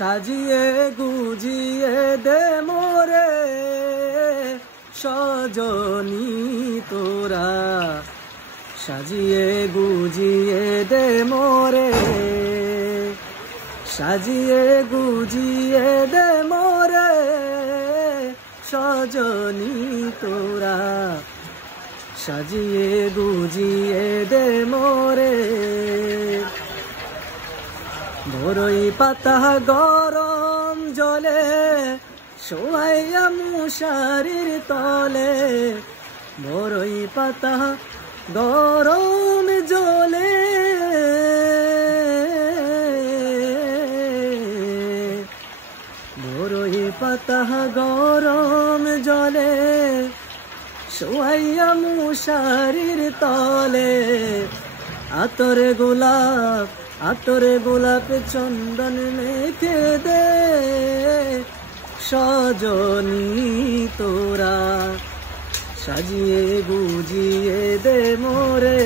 সাজিয়ে গুজিয়ে দে মোরে সজনী তোরা, সাজিয়ে গুজিয়ে দে মোরে, সাজিয়ে গুজিয়ে দে মোরে সজনী তোরা, সাজিয়ে গুজিয়ে দে মোরে। বরই পাতা গরম জলে শোয়াইয়া মশারির তলে, বরই পাতা গরম জলে, বরই পাতা গরম জলে শোয়াইয়া মশারির তলে। আতরে গোলাপ আতরে গোলাপ চন্দন মেখে দে সজনী তোরা, সাজিয়ে গুজিয়ে দে মোরে।